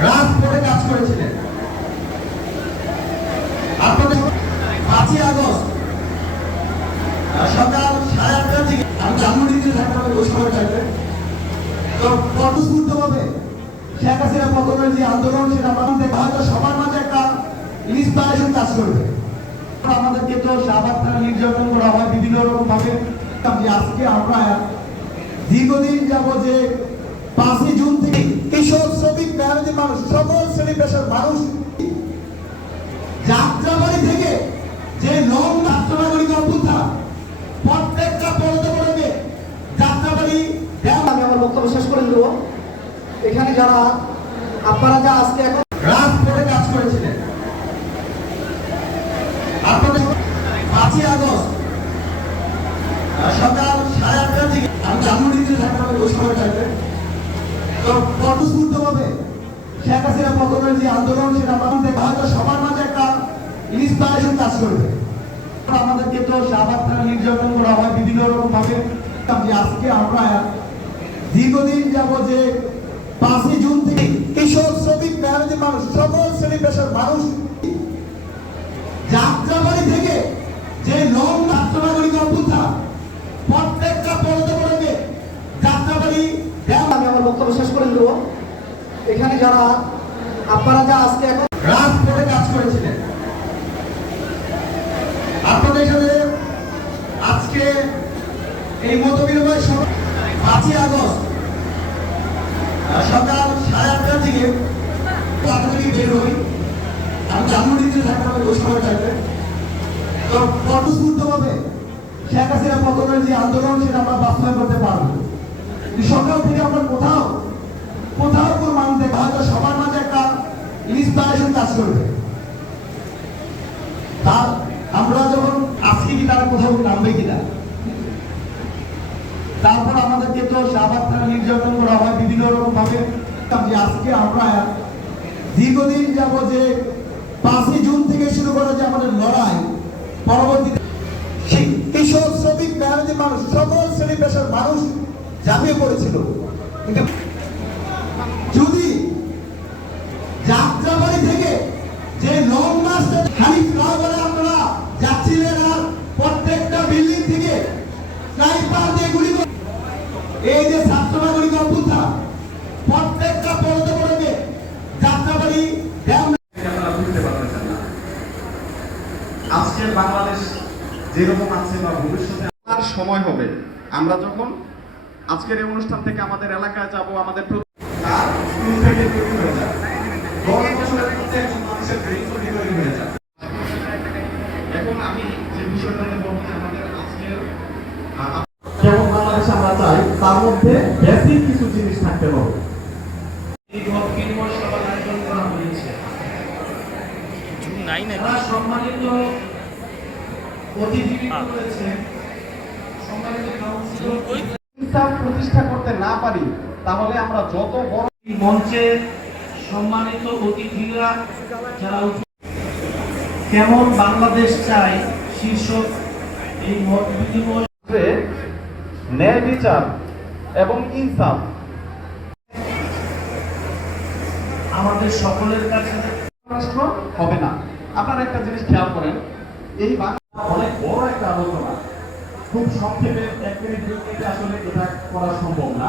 রাজপথে কাজ করেছিলেন। পাঁচই আগস্ট সকাল সাড়ে আটটা থেকে আমি জানুয়ারিতে থাকতে ওই সময়টাতে তো স্বতঃস্ফূর্তভাবে শেখ হাসিনা পতনের যে আন্দোলন, সেটা আমাদের হয়তো সবার মাঝে একটা ইন্সপিরেশন কাজ করবে। আমাদেরকে তো শাহবাগ নির্যাতন করা হয় বিভিন্ন রকম ভাবে যে আজকে আমরা দীর্ঘদিন যাব যে পাঁচই জুন থেকে কৃষক শ্রমিক মেহনতি মানুষ সকল শ্রেণি পেশার মানুষ যাত্রাবাড়ি থেকে যে নন যাত্রাবাড়ি অভ্যুত্থান প্রত্যেকটা পড়তে পড়বে যাত্রাবাড়ি আমি আমার বক্তব্য শেষ করে দেবো। এখানে যারা আপনারা যা আজকে এখন রাজপথে কাজ করেছিলেন। আপনাদের পাঁচই আগস্ট সকাল সাড়ে আটটা থেকে আমি জানুয়ারিতে থাকতে হবে ওই সময়টাতে তো স্বতঃস্ফূর্তভাবে শেখ হাসিনা পতনের যে আন্দোলন, সেটা আমাদের হয়তো সবার মাঝে একটা ইন্সপিরেশন কাজ করবে। আমাদেরকে তো শাহবাগ নির্যাতন করা হয় বিভিন্ন রকম ভাবে আজকে আমরা দীর্ঘদিন যাব যে পাঁচই জুন থেকে কৃষক শ্রমিক মেহনতি মানুষ, সকল শ্রেণি পেশার মানুষ যাত্রাবাড়ি থেকে যে নন যাত্রাবাড়ি অভ্যুত্থান, প্রত্যেকটা পড়তে পড়বে যাত্রাবাড়ি আমি আমার বক্তব্য শেষ করে দেবো। এখানে যারা আপনারা যা আজকে এখন রাজপথে কাজ করেছিলেন, আপনাদের সাথে আজকে এই মত বিনিময় পাঁচই আগস্ট সকাল সাড়ে আটটা থেকে তাড়াতাড়ি বের হই। আমি জানুয়ারিতে থাকতে হবে ওই সময়টাতে তো স্বতঃস্ফূর্তভাবে শেখ হাসিনা পতনের যে আন্দোলন, সেটা আমরা বাস্তবায়ন করতে পারব। সকাল থেকে আমরা কোথাও কোনো মানুষ দেখা হয়তো সবার মাঝে একটা ইন্সপিরেশন কাজ আমরা যখন আজকে কি কোথাও নামবে কিনা তারপর আমাদেরকে তো নির্যাতন করা হয় বিভিন্ন রকম ভাবে যে আজকে আমরা দীর্ঘদিন যাব যে পাঁচই জুন থেকে শুরু করা যে আমাদের লড়াই পরবর্তীতে কৃষক শ্রমিক মেহনতি মানুষ, সকল শ্রেণি পেশার মানুষ ঝাঁপিয়ে পড়েছিল। যদি যাচ্ছিলেন আর প্রত্যেকটা বিল্ডিং থেকে স্নাইপার দিয়ে গুলি এই যে ছাত্রনাগরিক অভ্যুত্থান প্রত্যেকটা পড়তে পড়বে যাত্রাবাড়ি ড্যাম বুঝতে পারতেছেন না আজকের বাংলাদেশ যেরকম আছে বা ভবিষ্যতে আর সময় হবে। আমরা যখন আজকের এই অনুষ্ঠান থেকে আমাদের এলাকায় যাব আমাদের প্র- তার স্কুল থেকে তৈরি হয়ে যায়। দশ বছরের মধ্যে একজন মানুষের ব্রেন তৈরি তৈরি হয়ে যায়। এখন আমি যে বিষয়টা নিয়ে আমাদের আজকের আহ, কেমন বাংলাদেশ আমরা চাই তার মধ্যে বেসিক কিছু জিনিস থাকতে হবে। নাই নাকি? সম্মানিত প্রতিষ্ঠা করতে না পারি তাহলে আমরা যত বড় মঞ্চে সম্মানিত অতিথিরা যারা কেমন বাংলাদেশ চাই শীর্ষক এই মত বিনিময়? ন্যায় বিচার এবং ইনসাফ। আমাদের সকলের কাছে রাষ্ট্র হবে না। আপনারা একটা জিনিস খেয়াল করেন এই বাংলা অনেক বড় একটা আলোচনা। খুব সংক্ষেপে এক মিনিট আসলে এটা করা সম্ভব না।